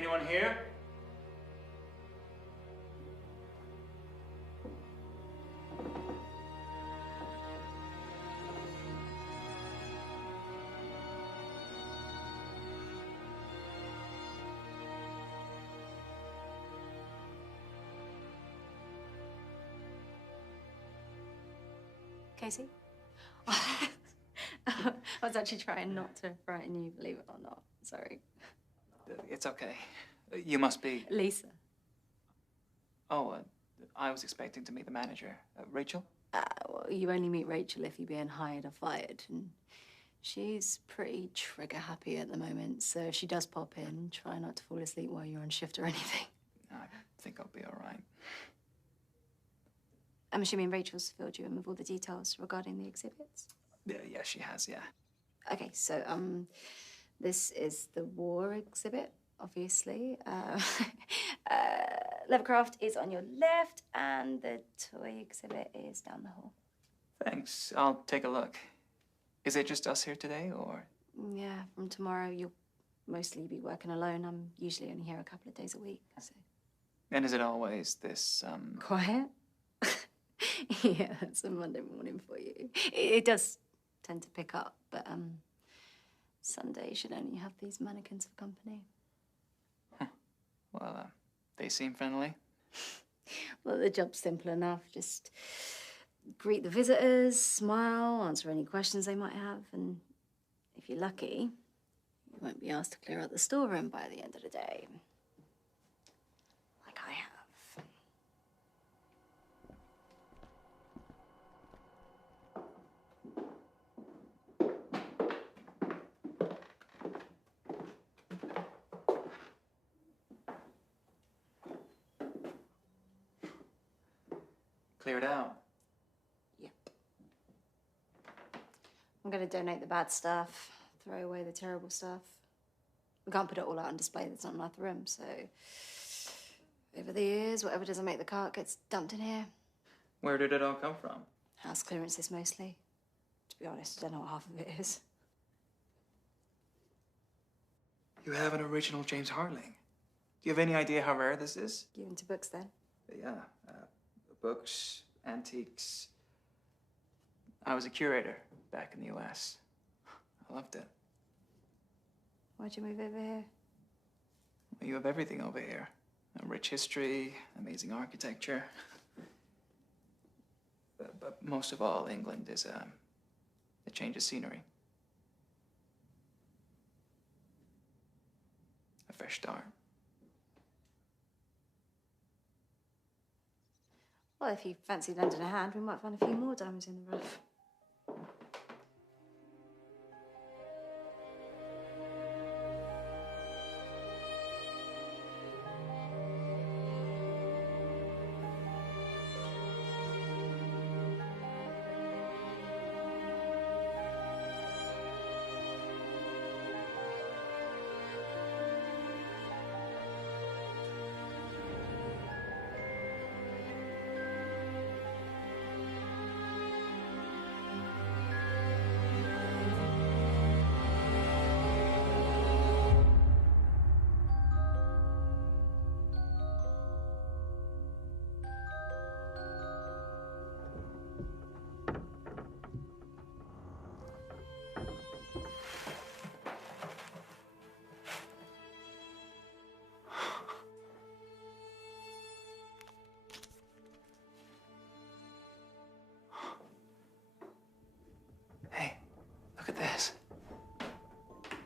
Anyone here? Casey? I was actually trying not to frighten you, believe it or not. Sorry. It's okay. You must be... Lisa. Oh, I was expecting to meet the manager. Rachel? Well, you only meet Rachel if you're being hired or fired. And she's pretty trigger-happy at the moment, so if she does pop in, try not to fall asleep while you're on shift or anything. I think I'll be all right. I'm assuming Rachel's filled you in with all the details regarding the exhibits? Yeah, she has, yeah. Okay, so, this is the war exhibit, obviously. Lovecraft is on your left, and the toy exhibit is down the hall. Thanks. I'll take a look. Is it just us here today, or...? Yeah, from tomorrow you'll mostly be working alone. I'm usually only here a couple of days a week, so... And is it always this, Quiet? Yeah, that's a Monday morning for you. It does tend to pick up, but, Sunday should only have these mannequins for company. Huh. Well, they seem friendly. Well, the job's simple enough. Just greet the visitors, smile, answer any questions they might have, and if you're lucky, you won't be asked to clear out the storeroom by the end of the day. Like I have. Cleared out. Yep. I'm gonna donate the bad stuff, throw away the terrible stuff. We can't put it all out on display, there's not enough room, so... Over the years, whatever doesn't make the cut gets dumped in here. Where did it all come from? House clearances, mostly. To be honest, I don't know what half of it is. You have an original James Harling. Do you have any idea how rare this is? You into books, then? Yeah. Books, antiques. I was a curator back in the US. I loved it. Why'd you move over here? Well, you have everything over here. A rich history, amazing architecture. But most of all, England is a change of scenery. A fresh start. Well, if you fancy lending a hand, we might find a few more diamonds in the rough. Look at this.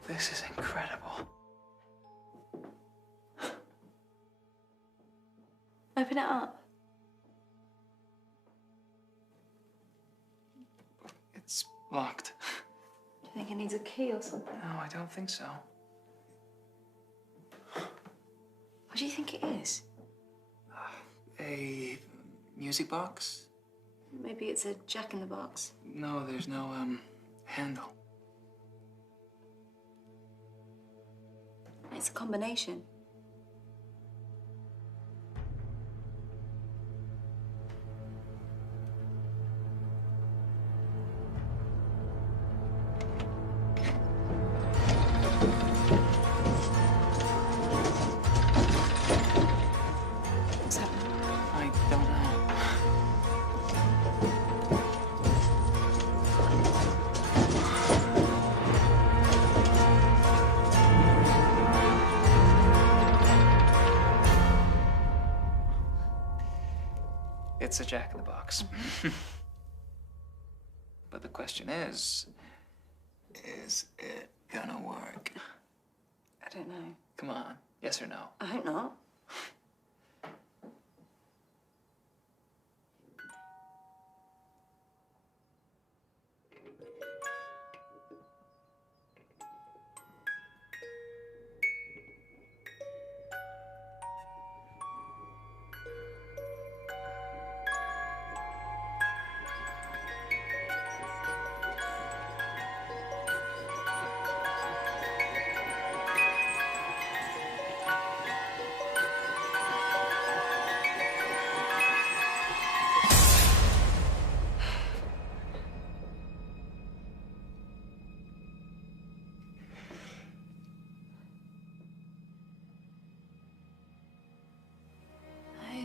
This is incredible. Open it up. It's locked. Do you think it needs a key or something? No, I don't think so. What do you think it is? A music box? Maybe it's a jack-in-the-box. No, there's no, handle. It's a combination. It's a jack-in-the-box. But the question is it gonna work? I don't know. Come on, yes or no? I hope not.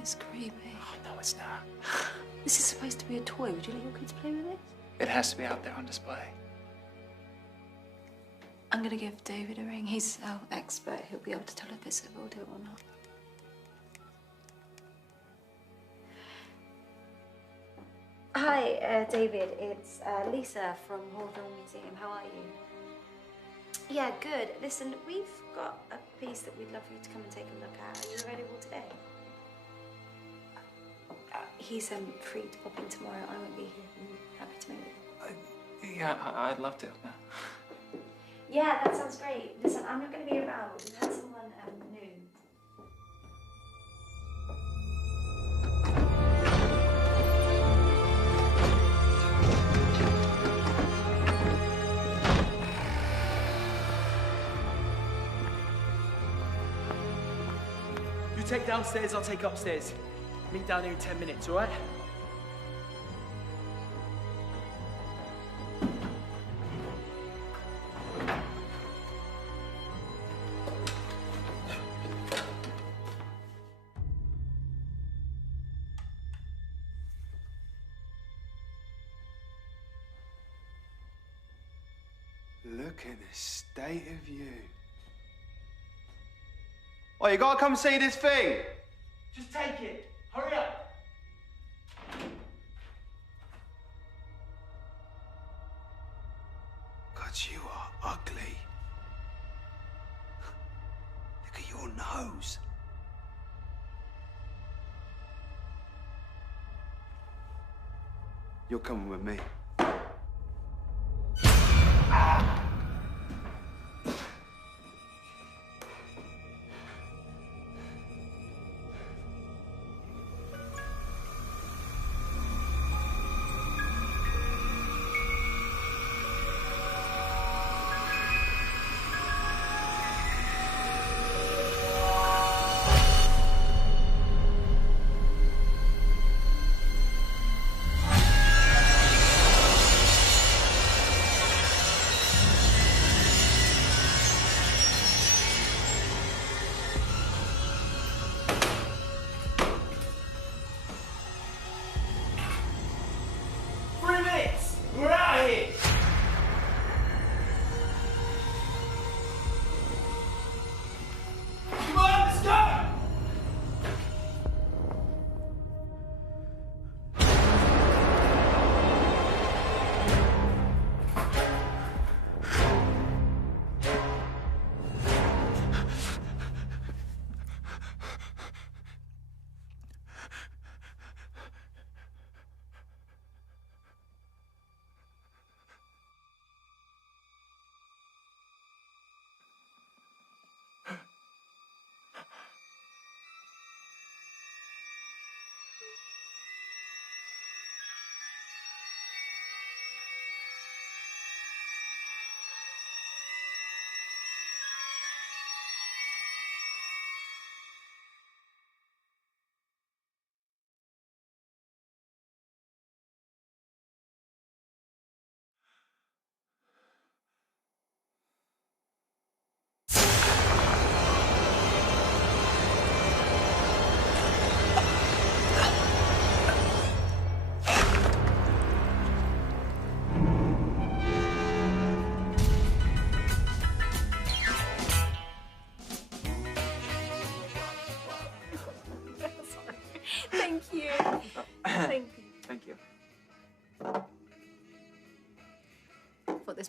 It's creepy. Oh, no, it's not. This is supposed to be a toy. Would you let your kids play with it? It has to be out there on display. I'm gonna give David a ring. He's our expert. He'll be able to tell if it's a voodoo or not. Hi, David. It's Lisa from Hawthorne Museum. How are you? Yeah, good. Listen, we've got a piece that we'd love for you to come and take a look at. Are you available today? He's free to pop in tomorrow. I won't be here. I'm happy to meet you. Yeah, I'd love to. Yeah, that sounds great. Listen, I'm not going to be around. We've had someone new. You take downstairs, I'll take upstairs. Meet down here in 10 minutes, all right? Look at the state of you. Oh, you gotta come see this thing. Just take it. Hurry up. God, you are ugly. Look at your nose. You're coming with me.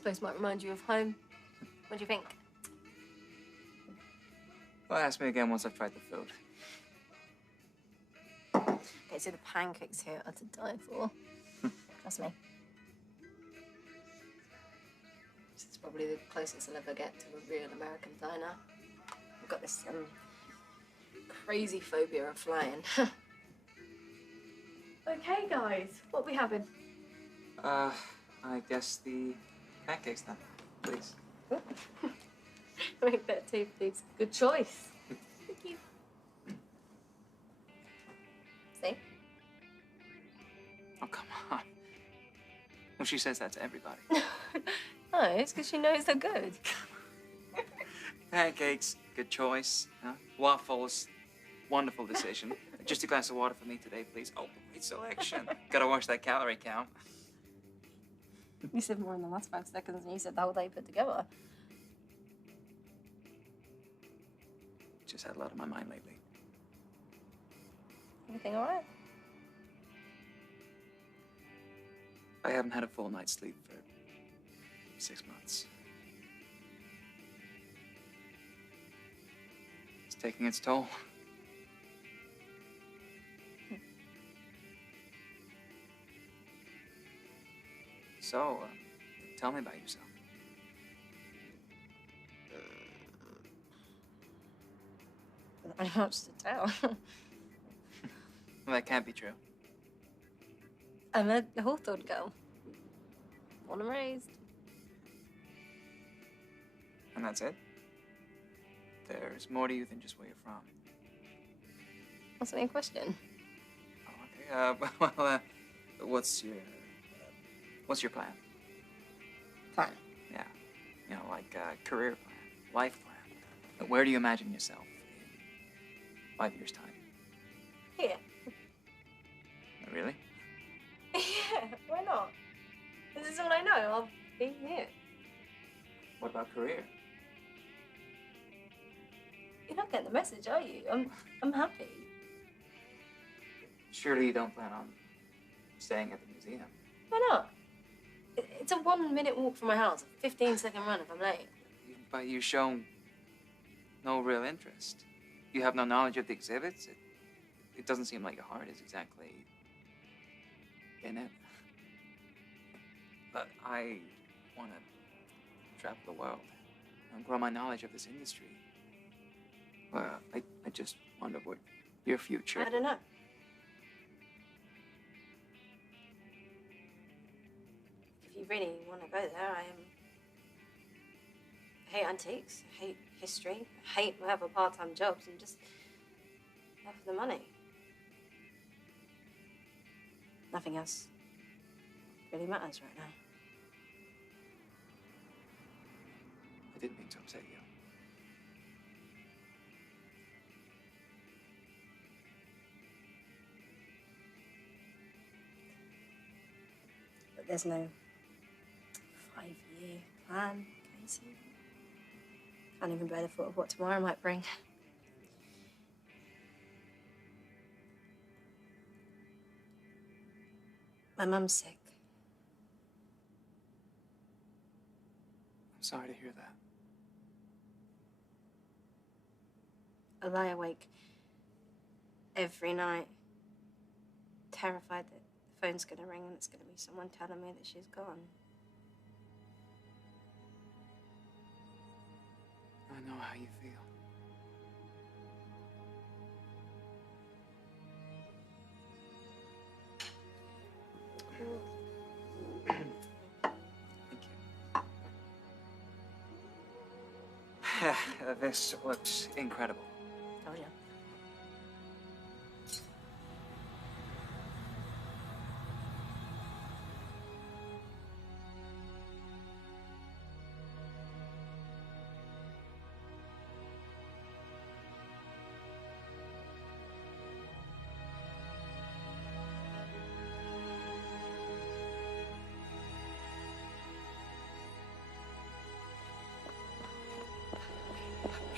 place might remind you of home. What do you think? Well, ask me again once I've tried the food. Okay, so the pancakes here are to die for. Trust me. This is probably the closest I'll ever get to a real American diner. I've got this crazy phobia of flying. Okay, guys, what are we having? I guess the pancakes then, please. Make that too, please. Good choice. Thank you. See? Oh, come on. Well, she says that to everybody. No, it's because she knows they're good. Pancakes, good choice. Huh? Waffles, wonderful decision. Just a glass of water for me today, please. Oh, great selection. Gotta watch that calorie count. You said more in the last 5 seconds than you said the whole day put together. Just had a lot on my mind lately. Everything all right? I haven't had a full night's sleep for 6 months. It's taking its toll. So, tell me about yourself. Not much to tell. Well, that can't be true. I'm a Hawthorne girl. Born and raised. And that's it? There's more to you than just where you're from. What's the main question? Oh, okay. Well, what's your plan? Plan. Yeah. You know, like career plan, life plan. Where do you imagine yourself in 5 years' time? Here. Really? Yeah, why not? This is all I know. I'll be here. What about career? You're not getting the message, are you? I'm happy. Surely you don't plan on staying at the museum. Why not? It's a 1-minute walk from my house, a 15-second run if I'm late. But you've shown no real interest. You have no knowledge of the exhibits. It doesn't seem like your heart is exactly in it. But I want to travel the world and grow my knowledge of this industry. Well, I just wonder what your future... I don't know. If you really want to go there, I hate antiques, I hate history, I hate whatever part-time jobs, and just love the money. Nothing else really matters right now. I didn't mean to upset you. But there's no 5-year plan, Casey. Can't even bear the thought of what tomorrow might bring. My mum's sick. I'm sorry to hear that. I lie awake every night, terrified that the phone's gonna ring and it's gonna be someone telling me that she's gone. I know how you feel. Thank you. This looks incredible. Oh, yeah.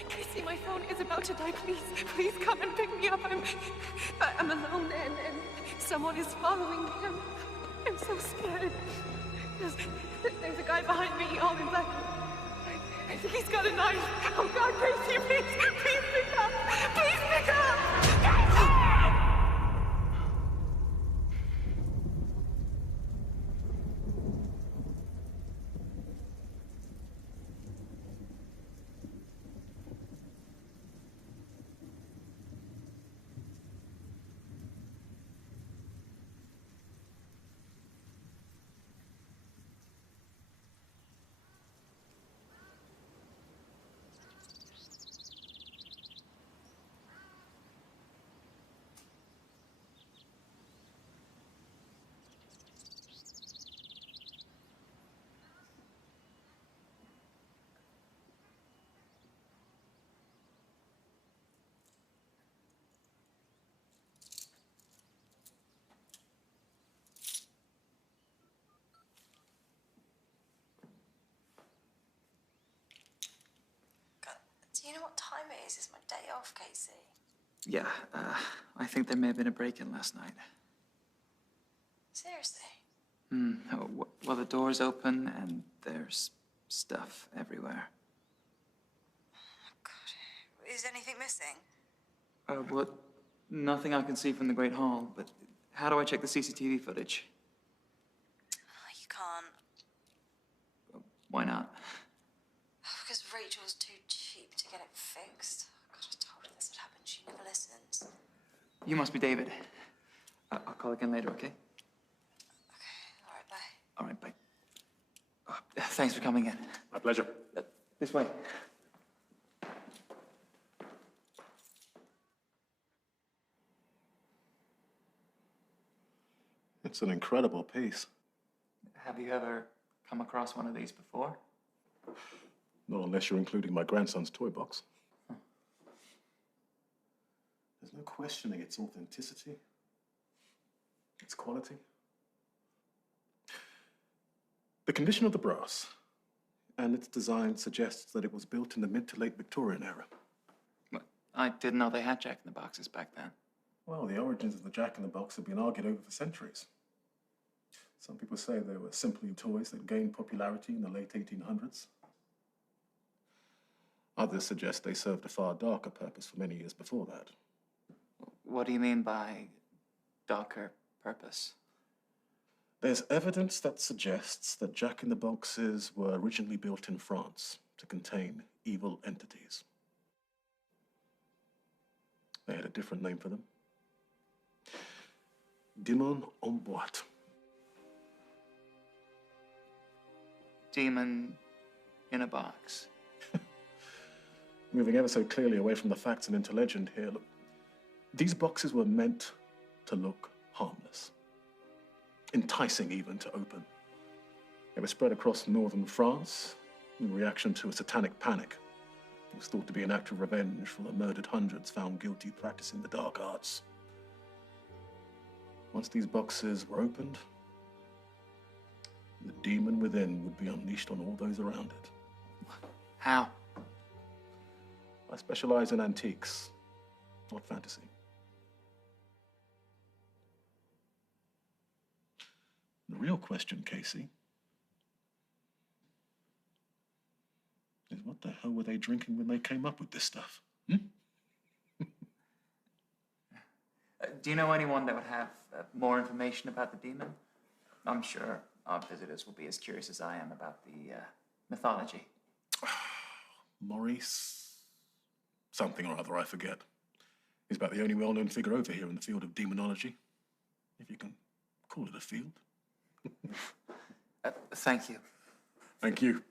Casey, my phone is about to die. Please come and pick me up. I'm alone and someone is following me. I'm so scared. There's a guy behind me, all in black. I think he's got a knife. Oh God, Casey, please pick up. Please pick up. Casey! Do you know what time it is? It's my day off, Casey. Yeah, I think there may have been a break-in last night. Seriously? Well, the door's open and there's stuff everywhere. Oh, God. Is anything missing? Well, nothing I can see from the Great Hall, but how do I check the CCTV footage? Oh, you can't. Why not? Because Rachel's too cheap to get it fixed. God, I told her this would happen. She never listens. You must be David. I'll call again later, okay? Okay, all right, bye. All right, bye. Thanks for coming in. My pleasure. This way. It's an incredible piece. Have you ever come across one of these before? Not unless you're including my grandson's toy box. There's no questioning its authenticity, its quality. The condition of the brass and its design suggests that it was built in the mid to late Victorian era. Well, I didn't know they had Jack-in-the-Boxes back then. Well, the origins of the Jack-in-the-Box have been argued over for centuries. Some people say they were simply toys that gained popularity in the late 1800s. Others suggest they served a far darker purpose for many years before that. What do you mean by darker purpose? There's evidence that suggests that Jack-in-the-Boxes were originally built in France to contain evil entities. They had a different name for them. Demon en boîte. Demon in a box. Moving ever so clearly away from the facts and into legend here, look, these boxes were meant to look harmless, enticing even to open. They were spread across northern France in reaction to a satanic panic. It was thought to be an act of revenge for the murdered hundreds found guilty practicing the dark arts. Once these boxes were opened, the demon within would be unleashed on all those around it. How? I specialize in antiques, not fantasy. The real question, Casey, is what the hell were they drinking when they came up with this stuff? Do you know anyone that would have more information about the demon? I'm sure our visitors will be as curious as I am about the mythology. Maurice something or other, I forget. He's about the only well-known figure over here in the field of demonology, if you can call it a field. Thank you. Thank you.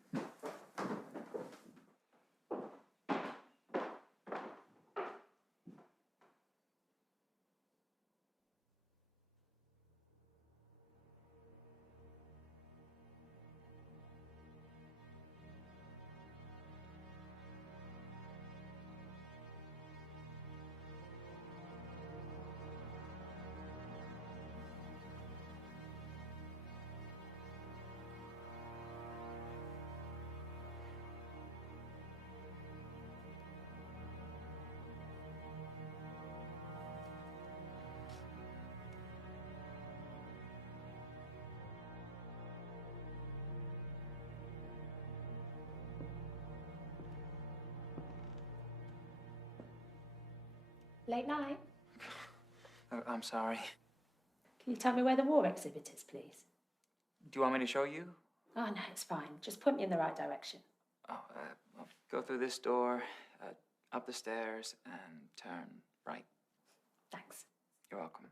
Late night. I'm sorry. Can you tell me where the war exhibit is, please? Do you want me to show you? Oh, no, it's fine. Just point me in the right direction. Oh, I'll go through this door, up the stairs, and turn right. Thanks. You're welcome.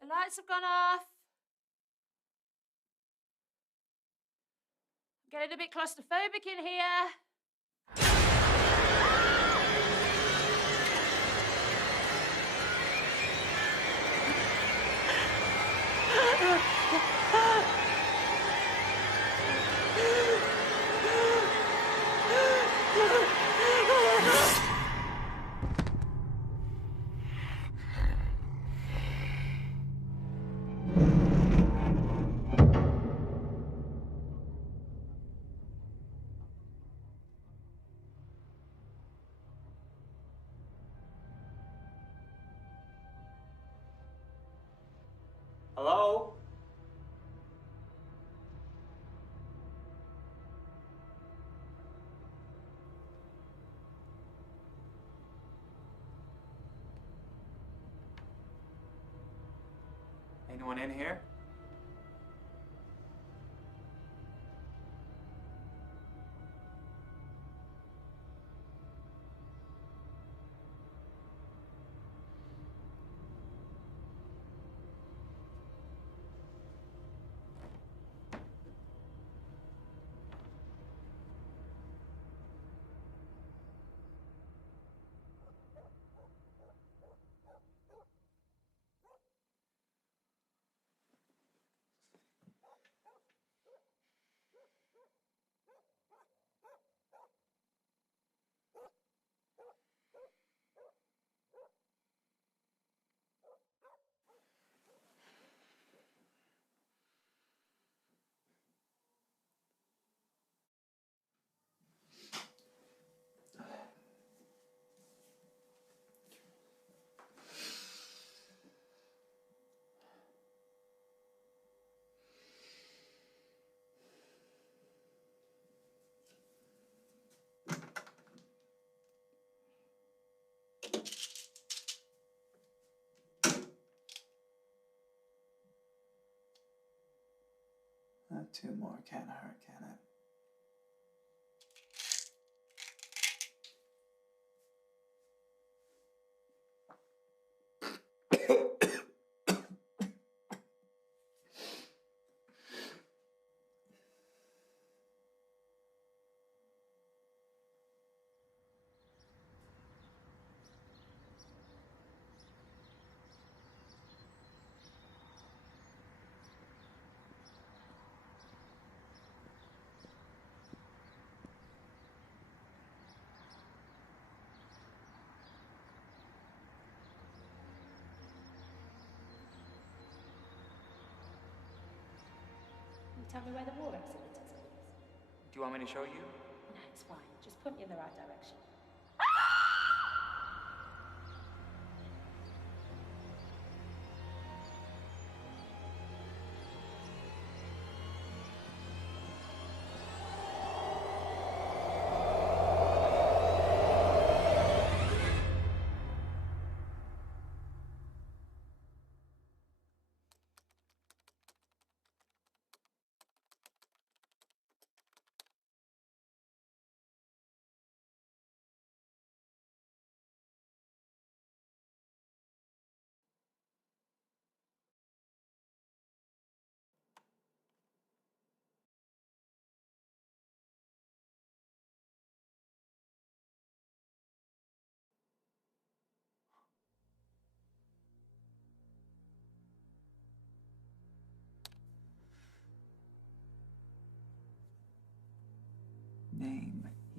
The lights have gone off. I'm getting a bit claustrophobic in here. Hello? Anyone in here? Two more can't hurt, can it? Can you tell me where the war exhibit is, please? Do you want me to show you? No, it's fine. Just point me in the right direction.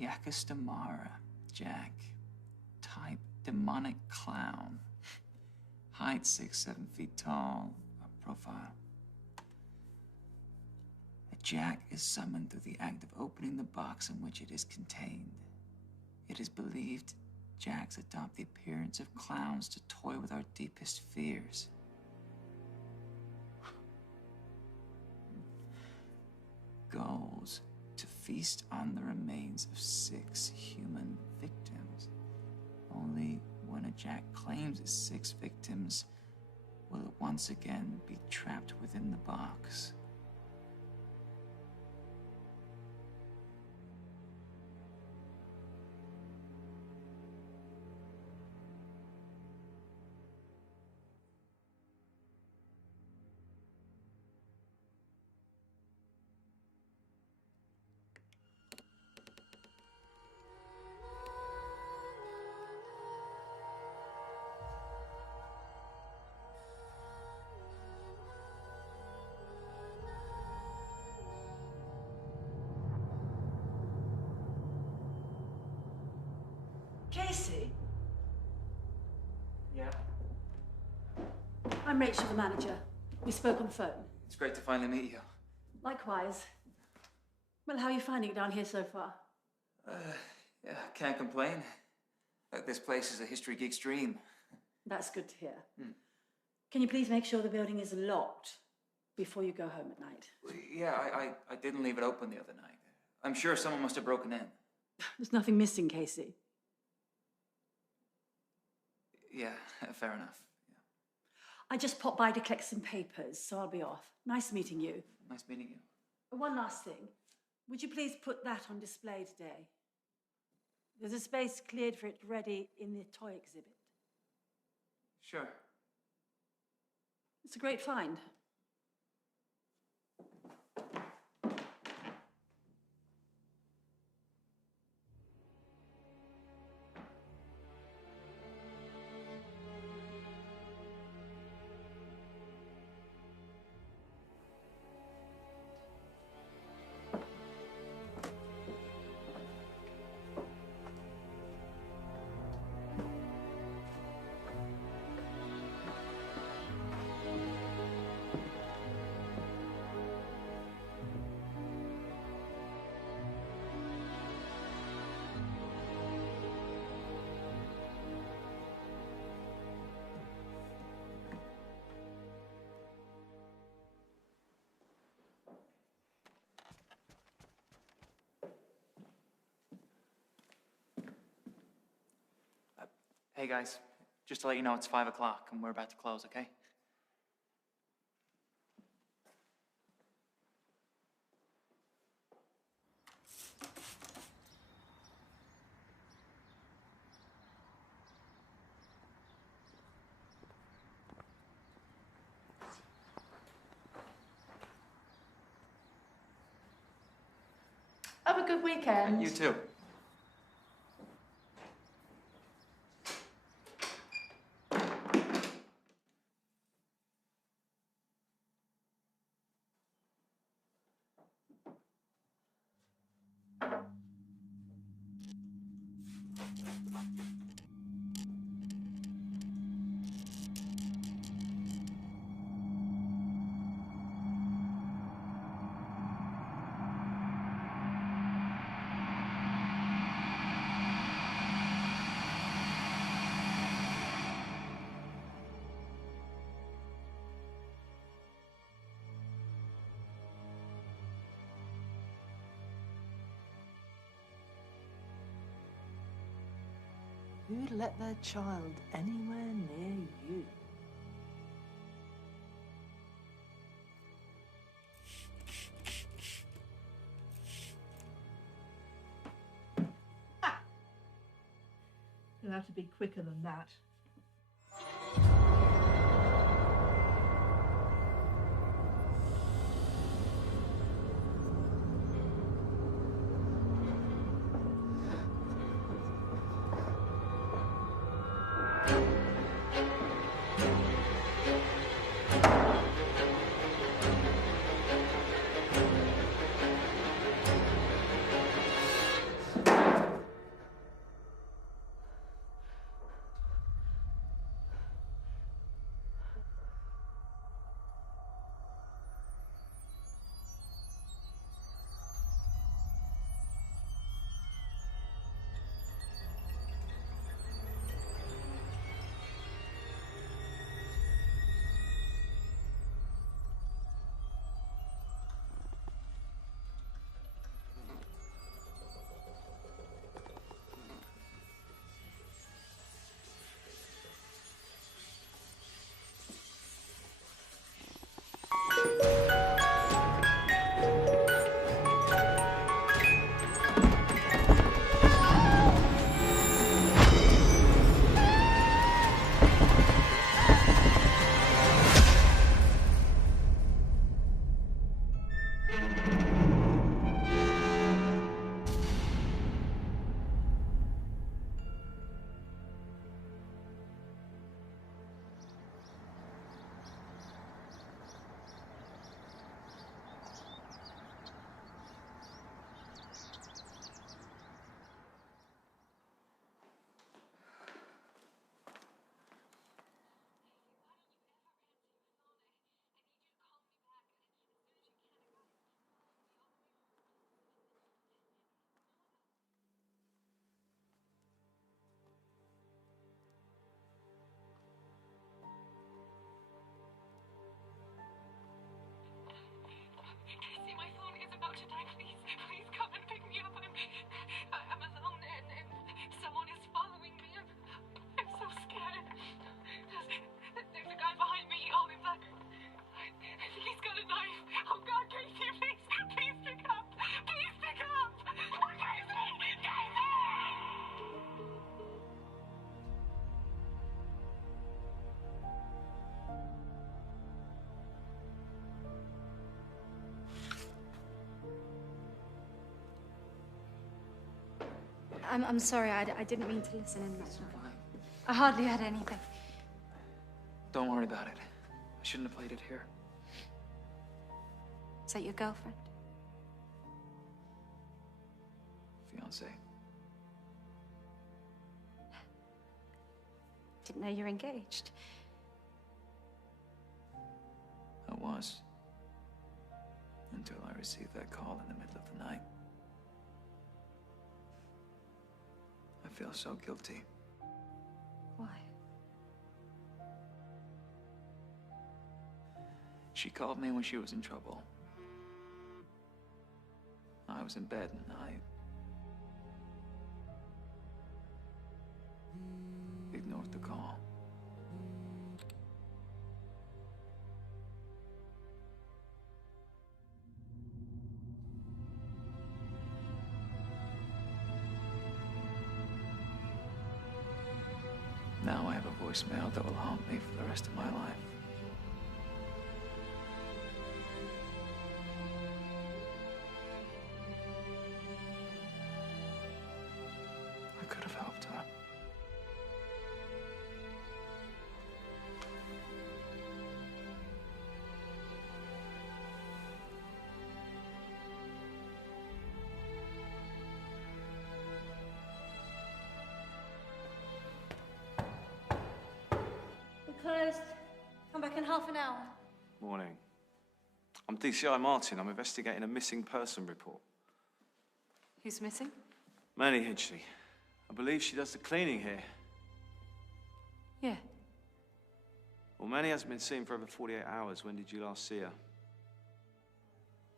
Yakistamara, Jack. Type demonic clown. Height 6-7 feet tall. Profile. A Jack is summoned through the act of opening the box in which it is contained. It is believed Jacks adopt the appearance of clowns to toy with our deepest fears. Goals to feast on the remains of 6 human victims. Only when a Jack claims his 6 victims will it once again be trapped within the box. Casey? Yeah? I'm Rachel, the manager. We spoke on the phone. It's great to finally meet you. Likewise. Well, how are you finding it down here so far? Yeah, can't complain. This place is a history geek's dream. That's good to hear. Can you please make sure the building is locked before you go home at night? Yeah, I didn't leave it open the other night. I'm sure someone must have broken in. There's nothing missing, Casey. Yeah, fair enough. Yeah. I just popped by to collect some papers, so I'll be off. Nice meeting you. Nice meeting you. One last thing. Would you please put that on display today? There's a space cleared for it ready in the toy exhibit. Sure. It's a great find. Hey guys, just to let you know it's 5 o'clock and we're about to close, okay? Have a good weekend. You too. Who'd let their child anywhere near you? You'll have to be quicker than that. Casey, my phone is about to die. Please, please come and pick me up. I'm alone and someone is following me. I'm so scared. There's a guy behind me, all in black. I think he's got a knife. Oh God, Casey, please pick up. Please pick up. Casey! Casey! I'm sorry, I didn't mean to listen in that night. I hardly had anything. Don't worry about it. I shouldn't have played it here. Is that your girlfriend? Fiancé. Didn't know you're engaged. I was. Until I received that call in the middle of the night. I feel so guilty. Why? She called me when she was in trouble. I was in bed and I ignored the call. Now I have a voicemail that will haunt me for the rest of my life. I could have helped her. Closed. Come back in half an hour. Morning. I'm DCI Martin. I'm investigating a missing person report. Who's missing? Manny Hitchley. I believe she does the cleaning here. Yeah. Well, Manny hasn't been seen for over 48 hours. When did you last see her?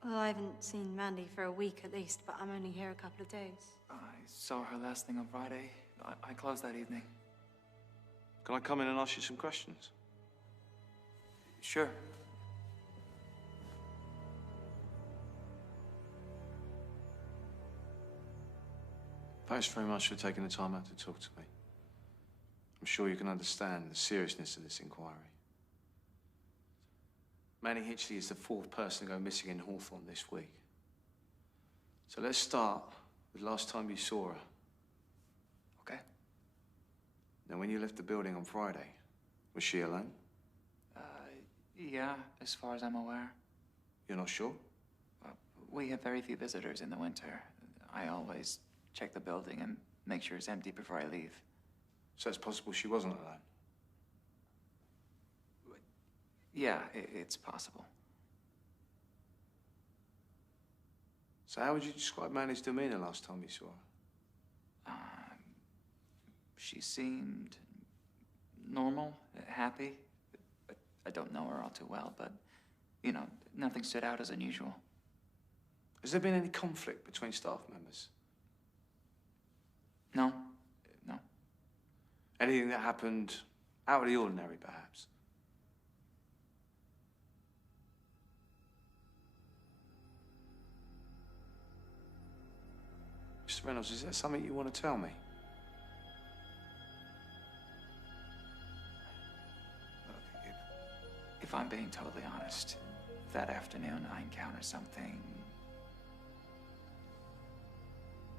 Well, I haven't seen Mandy for a week at least, but I'm only here a couple of days. I saw her last thing on Friday. I closed that evening. Can I come in and ask you some questions? Sure. Thanks very much for taking the time out to talk to me. I'm sure you can understand the seriousness of this inquiry. Manny Hitchley is the fourth person to go missing in Hawthorne this week. So let's start with the last time you saw her. Okay. Now, when you left the building on Friday, was she alone? Yeah, as far as I'm aware. You're not sure? We have very few visitors in the winter. I always check the building and make sure it's empty before I leave. So it's possible she wasn't alone? Yeah, it's possible. So how would you describe Manny's demeanor last time you saw her? She seemed normal, happy. I don't know her all too well, but, you know, nothing stood out as unusual. Has there been any conflict between staff members? No. No. Anything that happened out of the ordinary, perhaps? Mr. Reynolds, is there something you want to tell me? If I'm being totally honest, that afternoon, I encountered something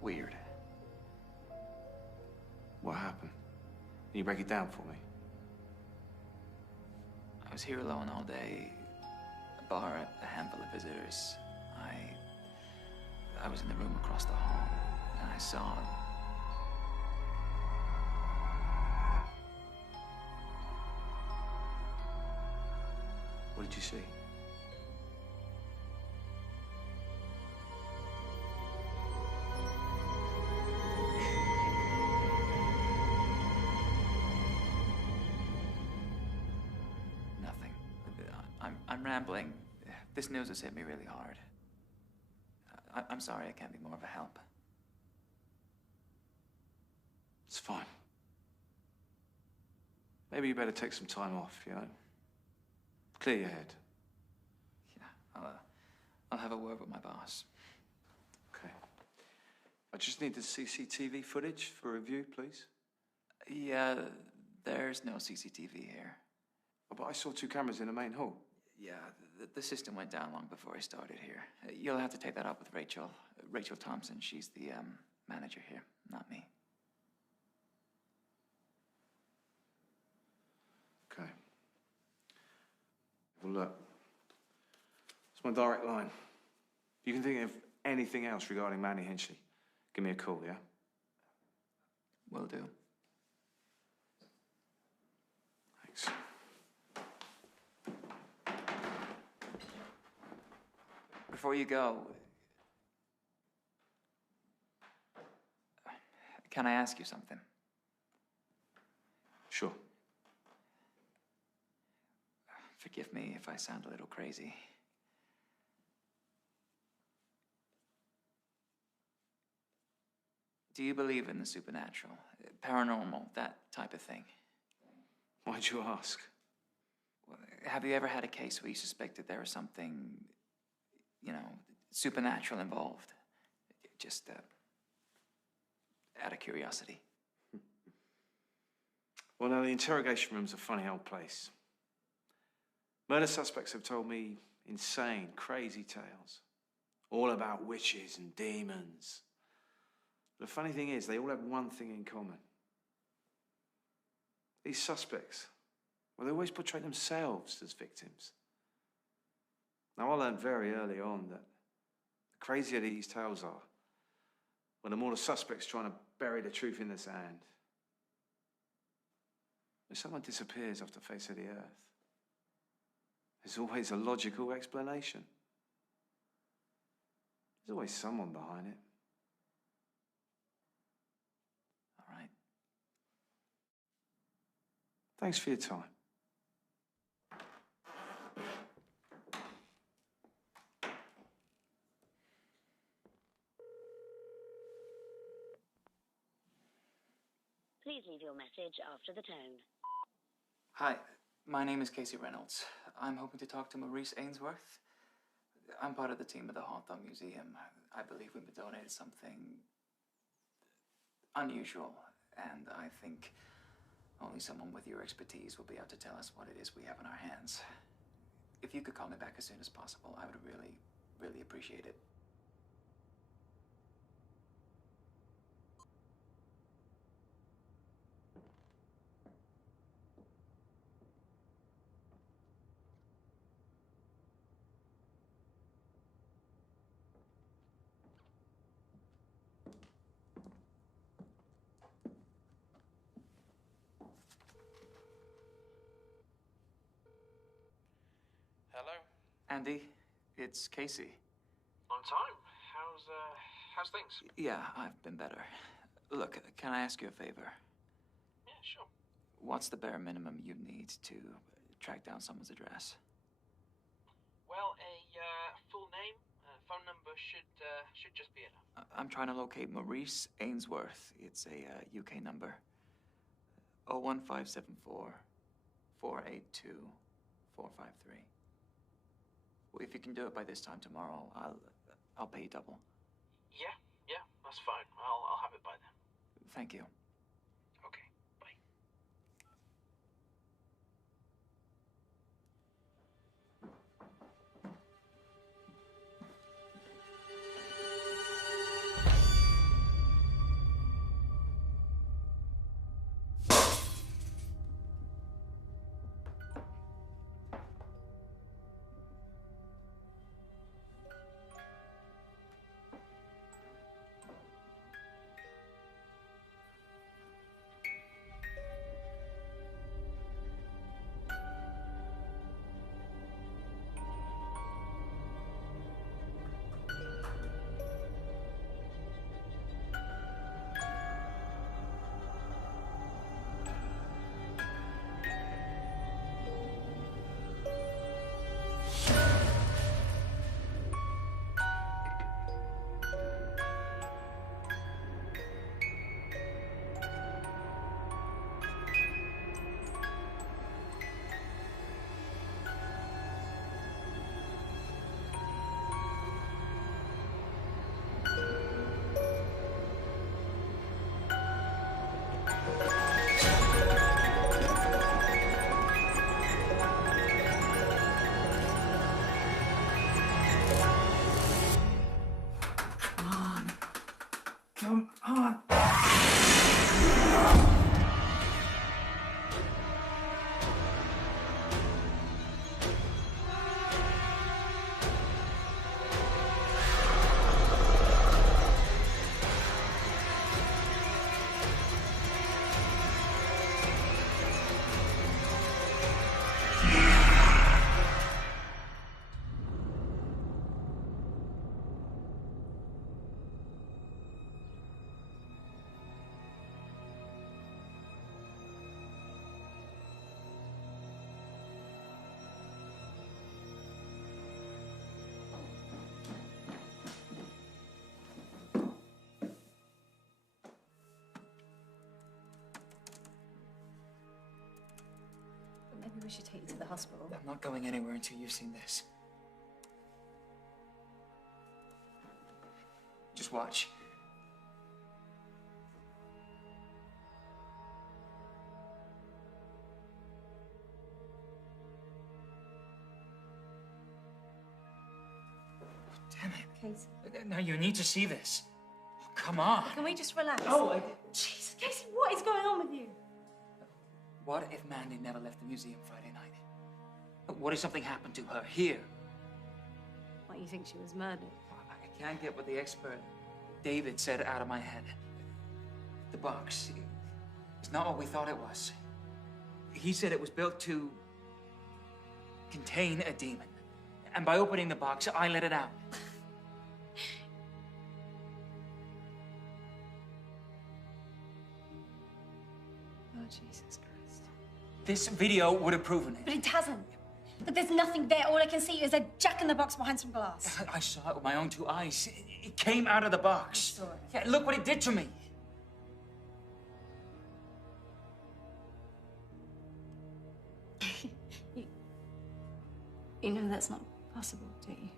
weird. What happened? Can you break it down for me? I was here alone all day, a bar, a handful of visitors. I was in the room across the hall, and I saw... What did you see? Nothing. I'm rambling. This news has hit me really hard. I'm sorry I can't be more of a help. It's fine. Maybe you better take some time off, you know? Clear your head. Yeah, I'll have a word with my boss. Okay. I just need the CCTV footage for review, please. Yeah, there's no CCTV here. Oh, but I saw 2 cameras in the main hall. Yeah, the system went down long before I started here. You'll have to take that up with Rachel. Rachel Thompson, she's the manager here, not me. Okay. Well, look. It's my direct line. If you can think of anything else regarding Manny Hinchley, give me a call, yeah? Will do. Thanks. Before you go, can I ask you something? Sure. Forgive me if I sound a little crazy. Do you believe in the supernatural, paranormal, that type of thing? Why'd you ask? Have you ever had a case where you suspected there was something, you know, supernatural involved? Just out of curiosity. Well, no, the interrogation room's a funny old place. Murder suspects have told me insane, crazy tales. All about witches and demons. The funny thing is, they all have one thing in common. These suspects, well, they always portray themselves as victims. Now, I learned very early on that the crazier these tales are, well, the more the suspect's trying to bury the truth in the sand. When someone disappears off the face of the earth, there's always a logical explanation. There's always someone behind it. All right. Thanks for your time. Please leave your message after the tone. Hi, my name is Casey Reynolds. I'm hoping to talk to Maurice Ainsworth. I'm part of the team at the Hawthorne Museum. I believe we've been donated something unusual, and I think only someone with your expertise will be able to tell us what it is we have in our hands. If you could call me back as soon as possible, I would really, really appreciate it. Hello? Andy, it's Casey. On time? How's things? Yeah, I've been better. Look, can I ask you a favor? Yeah, sure. What's the bare minimum you need to track down someone's address? Well, a full name, phone number should just be enough. I'm trying to locate Maurice Ainsworth. It's a UK number. 01574 482 453. Well, if you can do it by this time tomorrow, I'll pay you double. Yeah, that's fine. I'll have it by then. Thank you. Okay, bye. we should take you to the hospital. I'm not going anywhere until you've seen this. Just watch. Damn it. Casey. Now you need to see this. Oh, come on. Can we just relax? No, Jeez, Casey, what is going on with you? What if Mandy never left the museum Friday night? What if something happened to her here? What, you think she was murdered? I can't get what the expert David said out of my head. The box, it's not what we thought it was. He said it was built to contain a demon. And by opening the box, I let it out. Oh, Jesus Christ. This video would have proven it. But it hasn't. But there's nothing there. All I can see is a jack-in-the-box behind some glass. I saw it with my own 2 eyes. It came out of the box. I saw it. Yeah, look what it did to me. You know that's not possible, do you?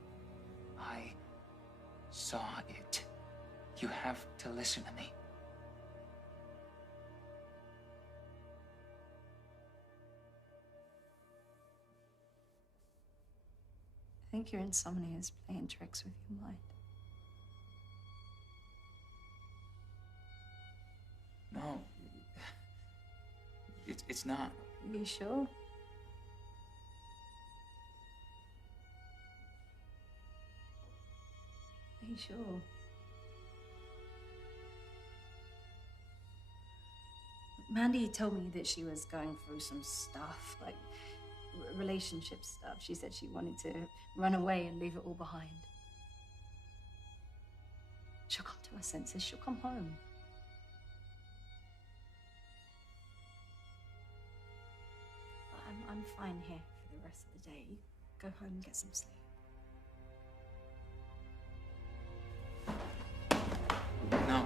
I saw it. You have to listen to me. I think your insomnia is playing tricks with your mind. No. It's not. Are you sure? Are you sure? Mandy told me that she was going through some stuff, like relationship stuff. She said she wanted to run away and leave it all behind. She'll come to her senses. She'll come home. I'm fine here for the rest of the day. You go home and get some sleep. No.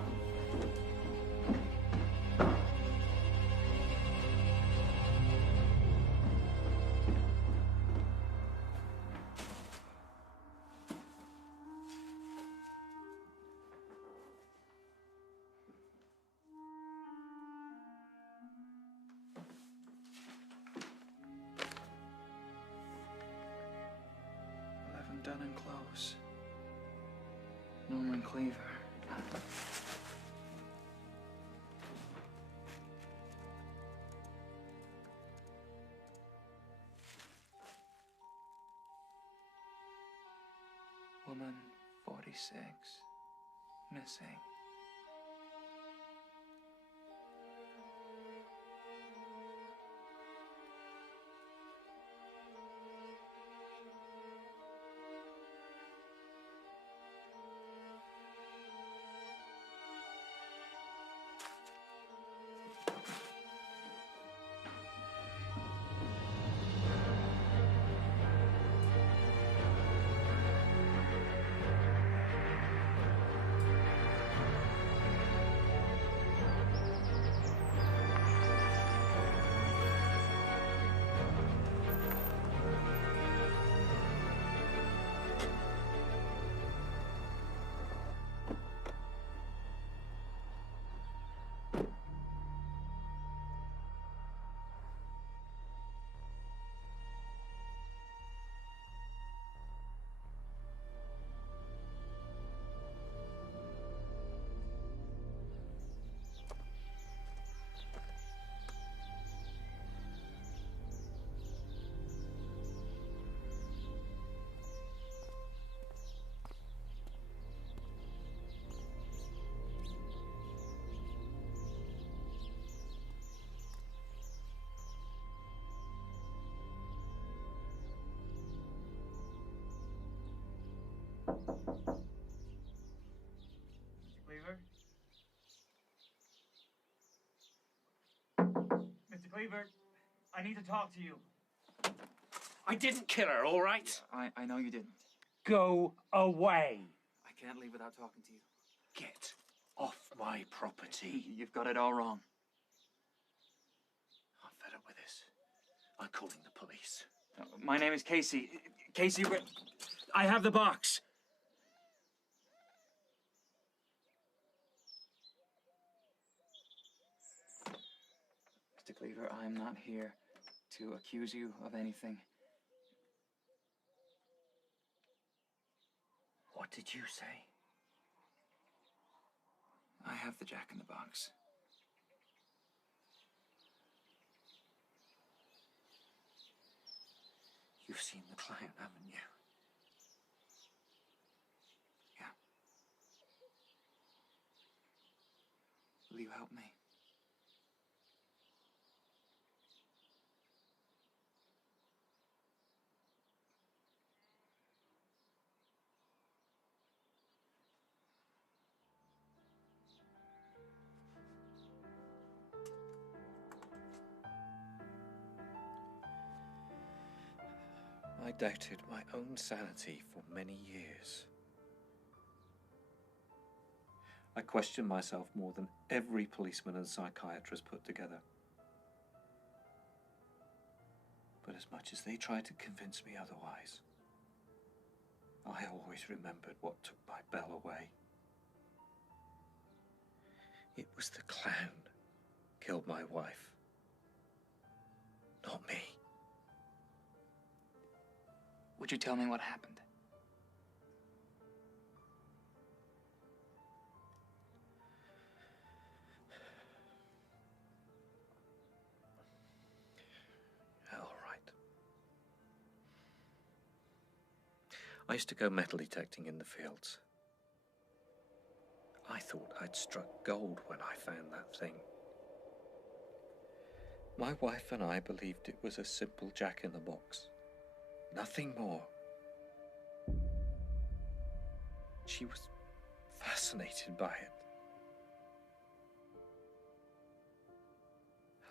Done and close. Norman Cleaver. Woman 46 missing. Cleaver? Mr. Cleaver, I need to talk to you. I didn't kill her, all right? I know you didn't. Go away. I can't leave without talking to you. Get off my property. You've got it all wrong. I'm fed up with this. I'm calling the police. My name is Casey. Casey, I have the box. Mr. Cleaver, I am not here to accuse you of anything. What did you say? I have the Jack in the Box. You've seen the clown, haven't you? Yeah. Will you help me? I doubted my own sanity for many years. I questioned myself more than every policeman and psychiatrist put together. But as much as they tried to convince me otherwise, I always remembered what took my bell away. It was the clown killed my wife, not me. Would you tell me what happened? All right. I used to go metal detecting in the fields. I thought I'd struck gold when I found that thing. My wife and I believed it was a simple jack-in-the-box. Nothing more. She was fascinated by it.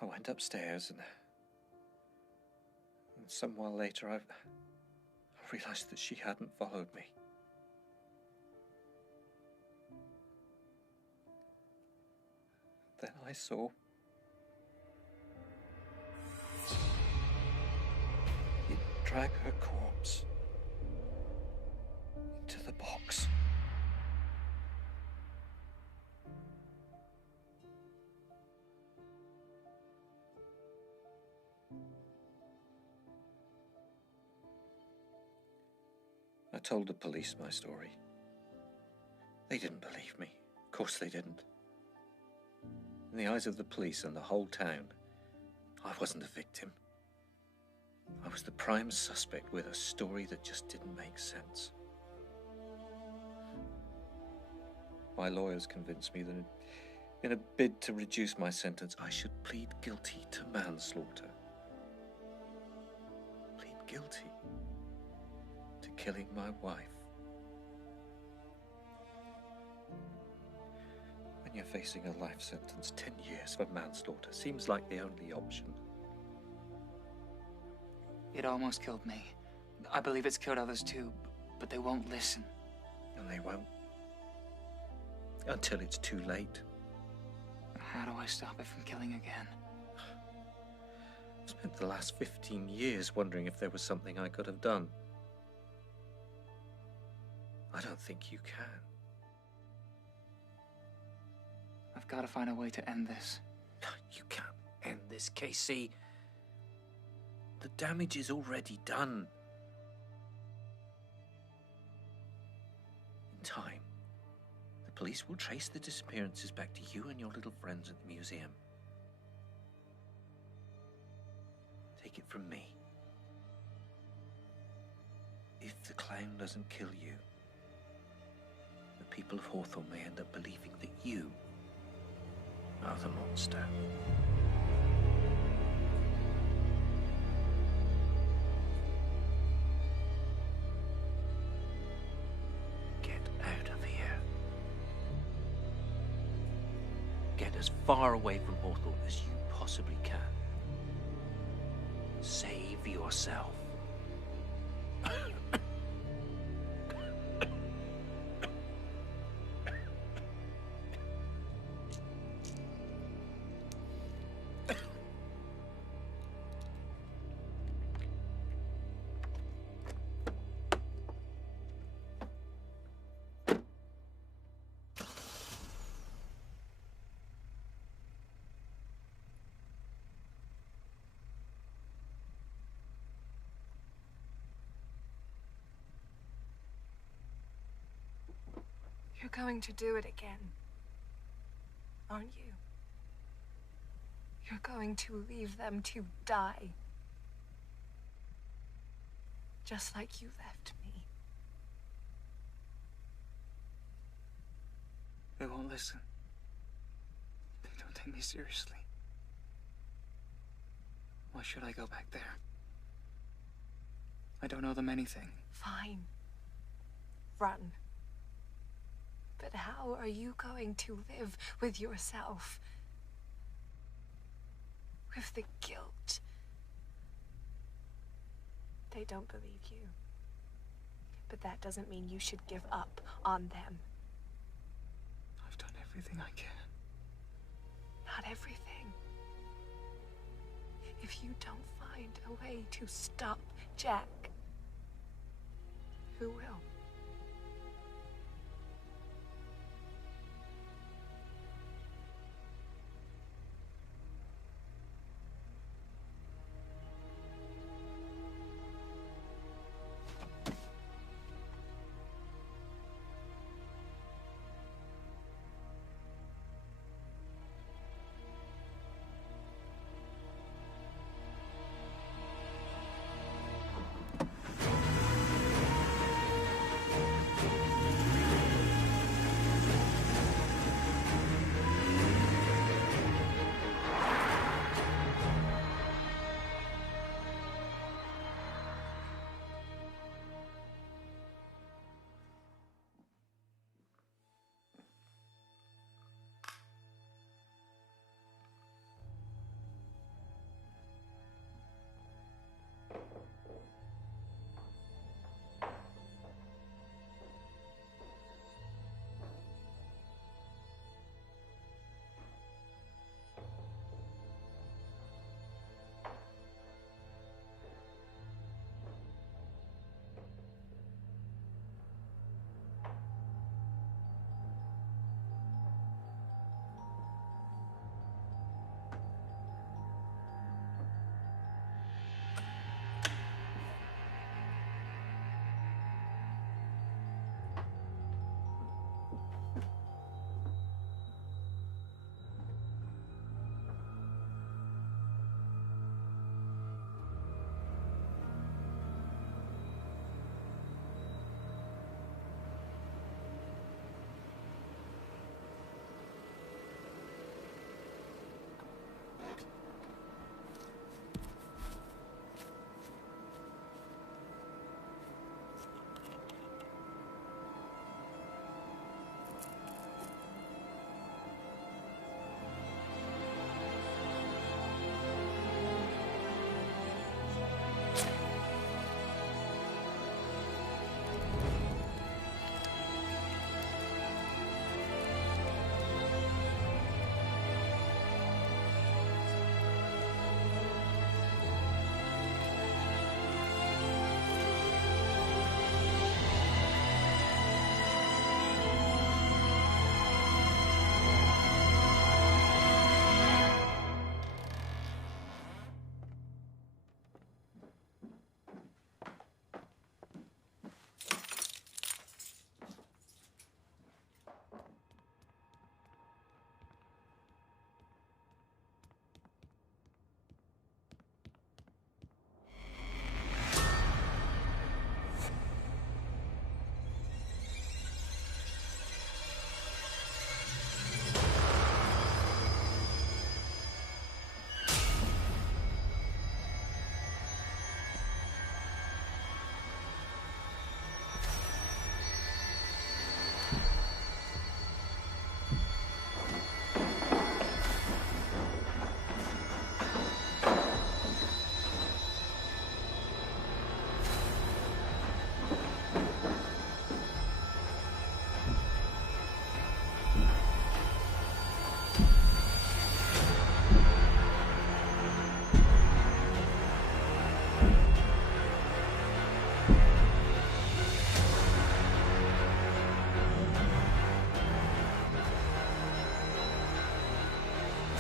I went upstairs and some while later I realized that she hadn't followed me. Then I saw it drag her corpse into the box. I told the police my story. They didn't believe me. Of course they didn't. In the eyes of the police and the whole town, I wasn't a victim. I was the prime suspect with a story that just didn't make sense. My lawyers convinced me that in a bid to reduce my sentence, I should plead guilty to manslaughter. Plead guilty to killing my wife. When you're facing a life sentence, 10 years for manslaughter seems like the only option. It almost killed me. I believe it's killed others too, but they won't listen. And they won't. Until it's too late. How do I stop it from killing again? I've spent the last 15 years wondering if there was something I could have done. I don't think you can. I've got to find a way to end this. You can't end this, Casey. The damage is already done. In time, the police will trace the disappearances back to you and your little friends at the museum. Take it from me. If the clown doesn't kill you, the people of Hawthorne may end up believing that you are the monster. Get out of here. Get as far away from Hawthorne as you possibly can. Save yourself. going to do it again, aren't you? You're going to leave them to die. Just like you left me. They won't listen. They don't take me seriously. Why should I go back there? I don't owe them anything. Fine. Run. But how are you going to live with yourself? With the guilt? They don't believe you. But that doesn't mean you should give up on them. I've done everything I can. Not everything. If you don't find a way to stop Jack, who will?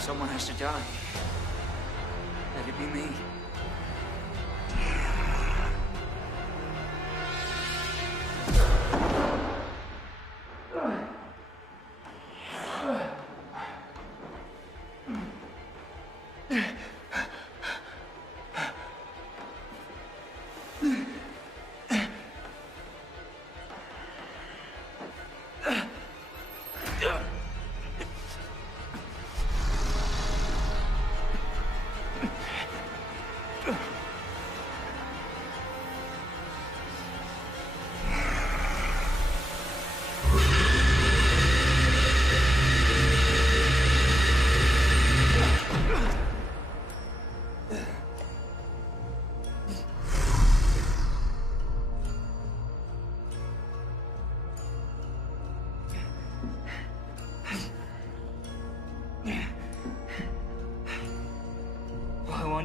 Someone has to die. Let it be me.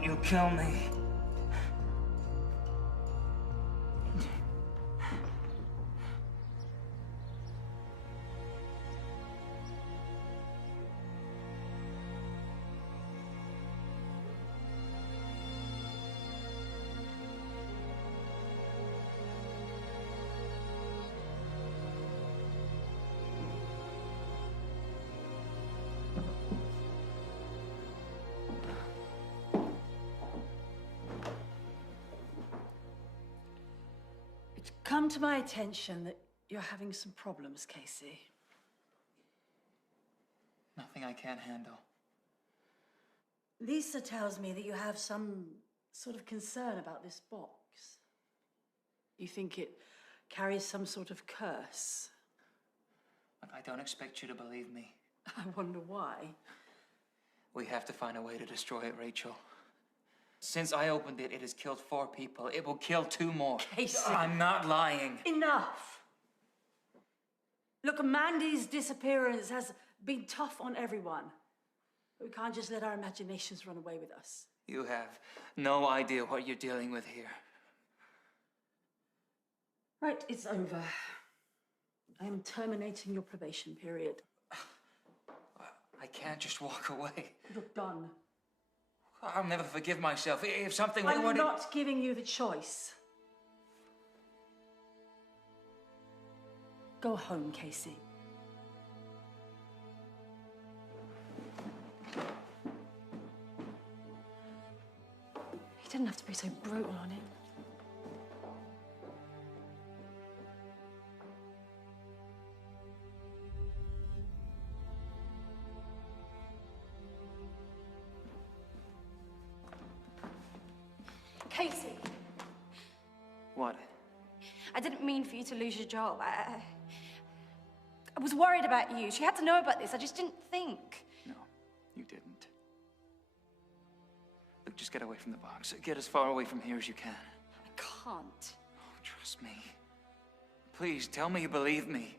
you kill me. It's come to my attention that you're having some problems, Casey. Nothing I can't handle. Lisa tells me that you have some sort of concern about this box. You think it carries some sort of curse. Look, I don't expect you to believe me. I wonder why. We have to find a way to destroy it, Rachel. Since I opened it, it has killed 4 people. It will kill 2 more. Casey. I'm not lying. Enough. Look, Mandy's disappearance has been tough on everyone. We can't just let our imaginations run away with us. You have no idea what you're dealing with here. Right, it's over. I am terminating your probation period. I can't just walk away. You're done. I'll never forgive myself. If something I'm were to... not giving you the choice. Go home, Casey. You didn't have to be so brutal on him. Casey, What? I didn't mean for you to lose your job. I was worried about you. She had to know about this. I just didn't think. No, you didn't. Look, just get away from the box. Get as far away from here as you can. I can't. Oh, trust me. Please, tell me you believe me.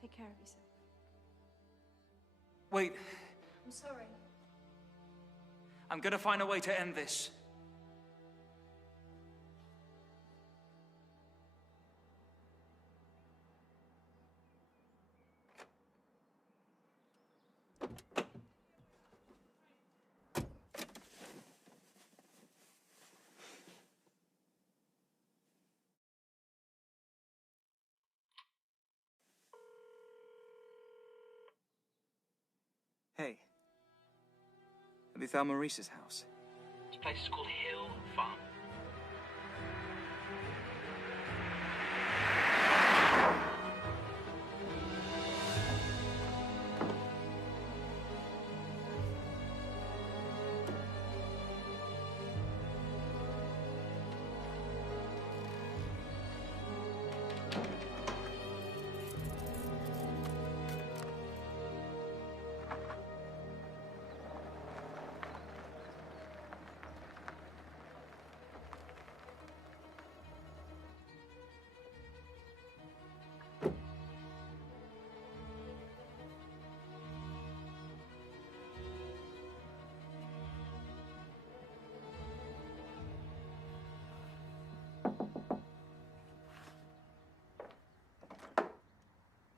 Take care of yourself. Wait, I'm sorry. I'm gonna find a way to end this. Hey. Have you found Maurice's house? This place is called Hill Farm.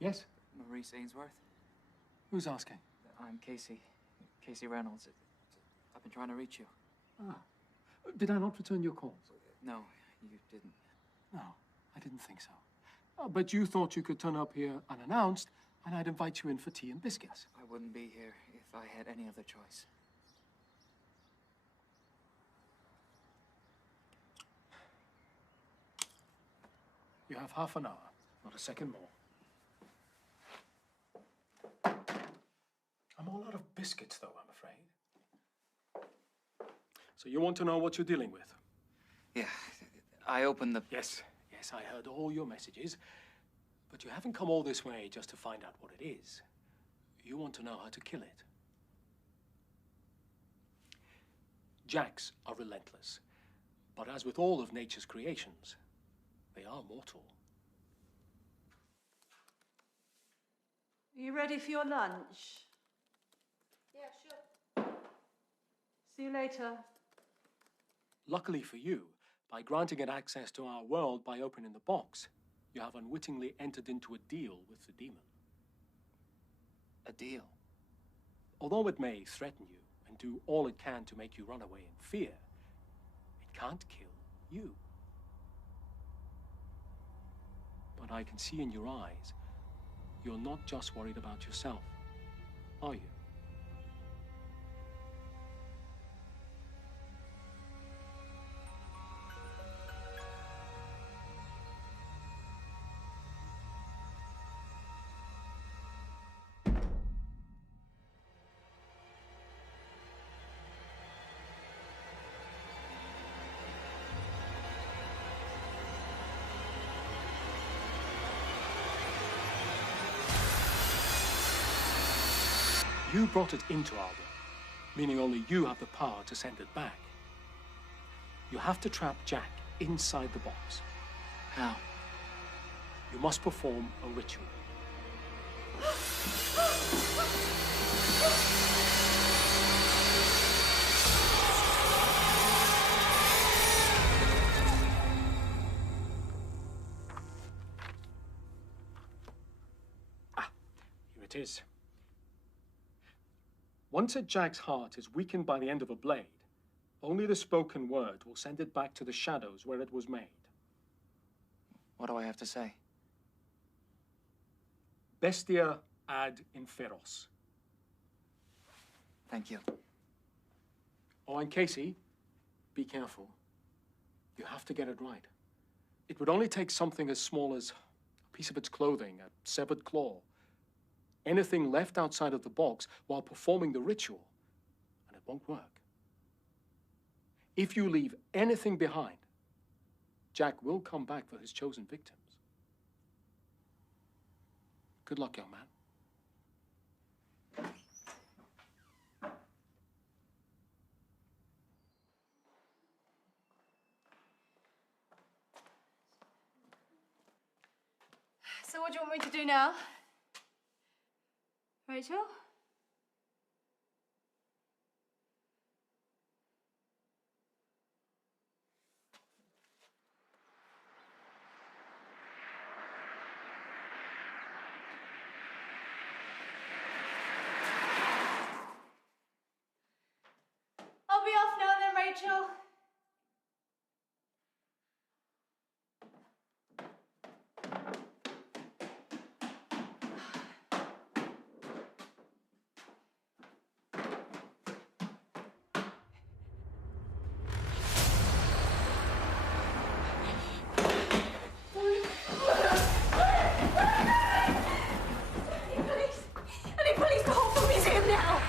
Yes? Maurice Ainsworth? Who's asking? I'm Casey. Casey Reynolds. I've been trying to reach you. Ah. Did I not return your call? No, you didn't. No, I didn't think so. But you thought you could turn up here unannounced, and I'd invite you in for tea and biscuits. I wouldn't be here if I had any other choice. You have half an hour, not a second more. I'm all out of biscuits, though, I'm afraid. So you want to know what you're dealing with? Yeah, I opened the... Yes, I heard all your messages. But you haven't come all this way just to find out what it is. You want to know how to kill it. Jacks are relentless. But as with all of nature's creations, they are mortal. You ready for your lunch? Yeah, sure. See you later. Luckily for you, by granting it access to our world by opening the box, you have unwittingly entered into a deal with the demon. A deal? Although it may threaten you and do all it can to make you run away in fear, it can't kill you. But I can see in your eyes, you're not just worried about yourself, are you? You brought it into our world, meaning only you have the power to send it back. You have to trap Jack inside the box. How? You must perform a ritual. Here it is. Once a Jack's heart is weakened by the end of a blade, only the spoken word will send it back to the shadows where it was made. What do I have to say? Bestia ad inferos. Thank you. Oh, and Casey, be careful. You have to get it right. It would only take something as small as a piece of its clothing, a severed claw, anything left outside of the box while performing the ritual, and it won't work. If you leave anything behind, Jack will come back for his chosen victims. Good luck, young man. So what do you want me to do now? Rachel? I'll be off now then, Rachel. Police, the whole museum now!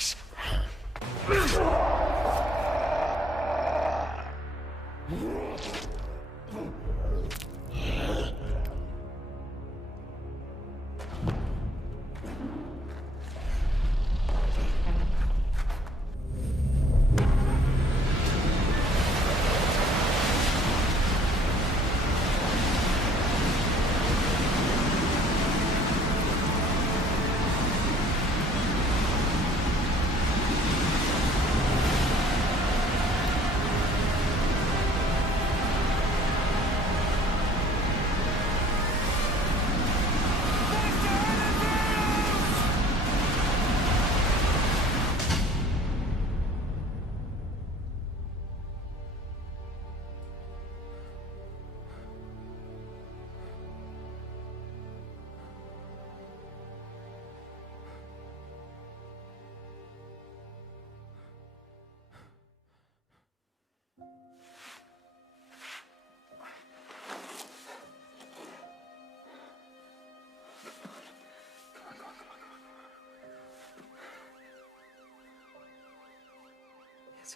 It's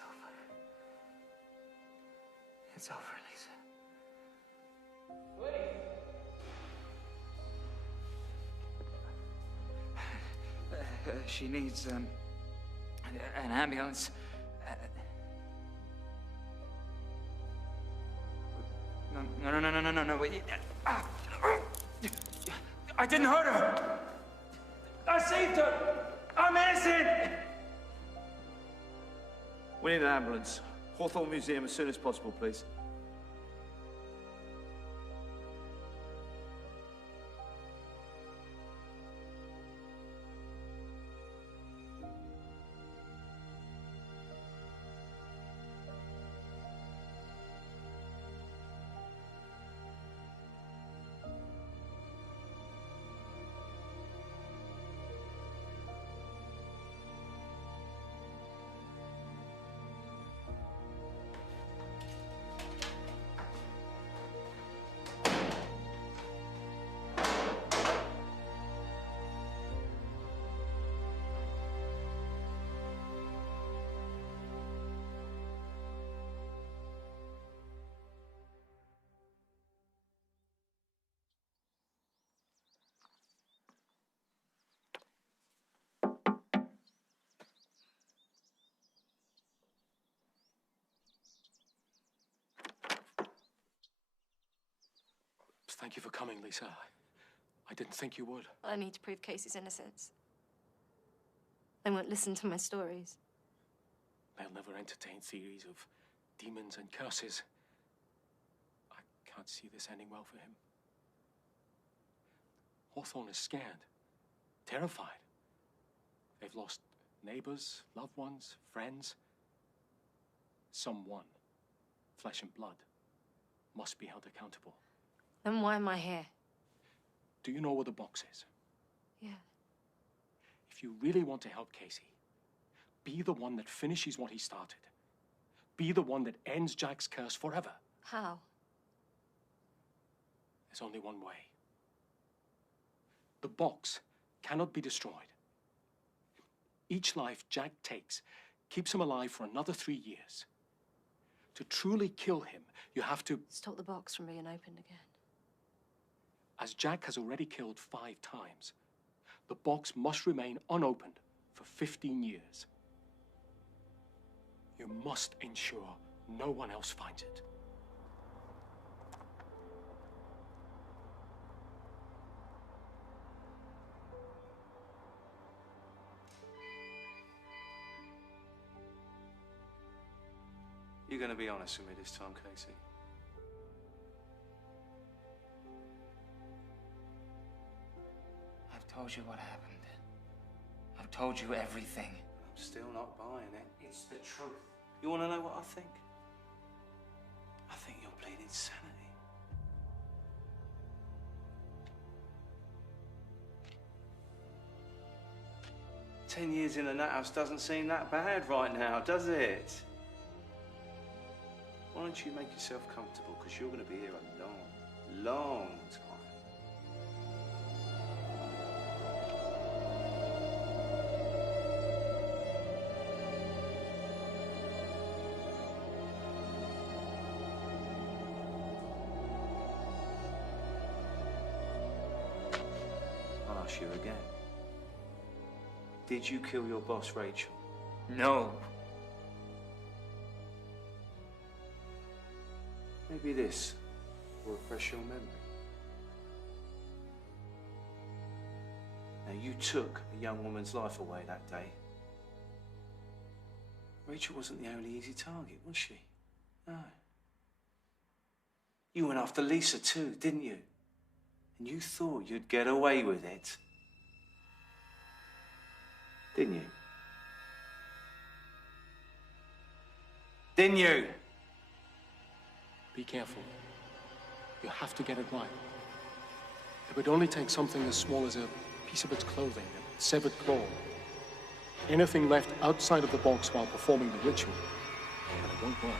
over. It's over, Lisa. She needs an ambulance. No. Wait. I didn't hurt her. I saved her. I'm innocent. We need an ambulance. Hawthorne Museum as soon as possible, please. Thank you for coming, Lisa. I didn't think you would. I need to prove Casey's innocence. They won't listen to my stories. They'll never entertain theories of demons and curses. I can't see this ending well for him. Hawthorne is scared, terrified. They've lost neighbors, loved ones, friends. Someone, flesh and blood, must be held accountable. Then why am I here? Do you know where the box is? Yeah. If you really want to help Casey, be the one that finishes what he started. Be the one that ends Jack's curse forever. How? There's only one way. The box cannot be destroyed. Each life Jack takes keeps him alive for another 3 years. To truly kill him, you have to stop the box from being opened again. As Jack has already killed 5 times, the box must remain unopened for 15 years. You must ensure no one else finds it. You're going to be honest with me this time, Casey? I've told you what happened. I've told you everything. I'm still not buying it. It's the truth. You want to know what I think? I think you're bleeding insanity. Ten years in a nut house doesn't seem that bad right now, does it? Why don't you make yourself comfortable, because you're going to be here a long, long time. ask you again. Did you kill your boss, Rachel? No. Maybe this will refresh your memory. Now, you took a young woman's life away that day. Rachel wasn't the only easy target, was she? No. You went after Lisa too, didn't you? And you thought you'd get away with it. Didn't you? Didn't you? Be careful. You have to get it right. It would only take something as small as a piece of its clothing, a severed claw. Anything left outside of the box while performing the ritual, and it won't work.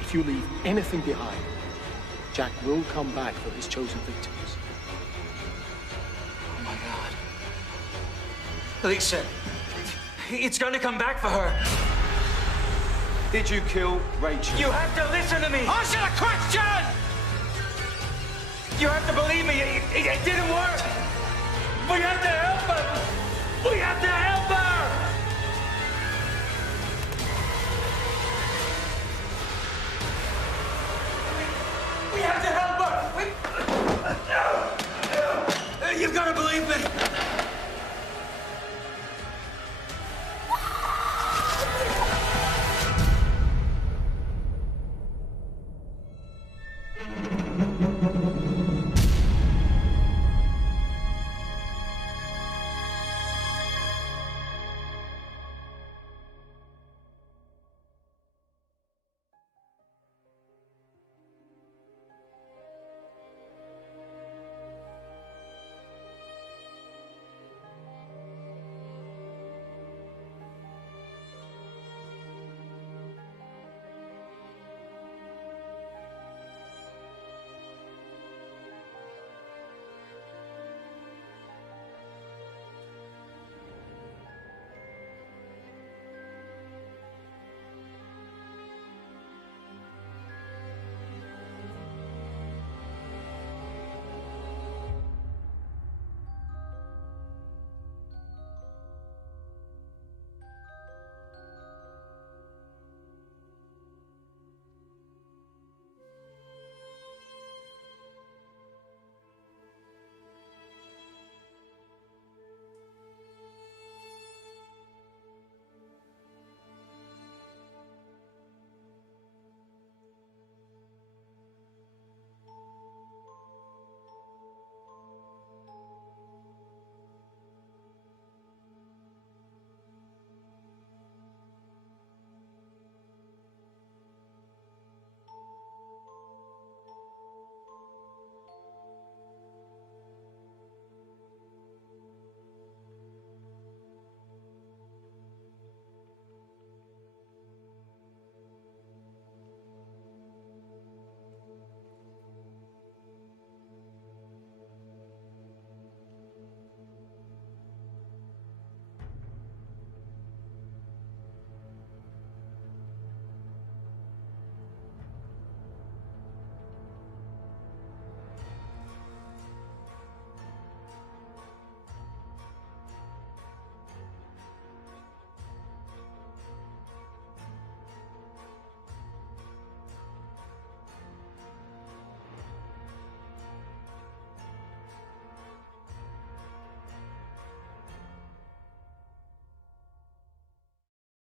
If you leave anything behind, Jack will come back for his chosen victims. Oh my God. Lisa, it's gonna come back for her. Did you kill Rachel? You have to listen to me. Answer the question! You have to believe me. It didn't work.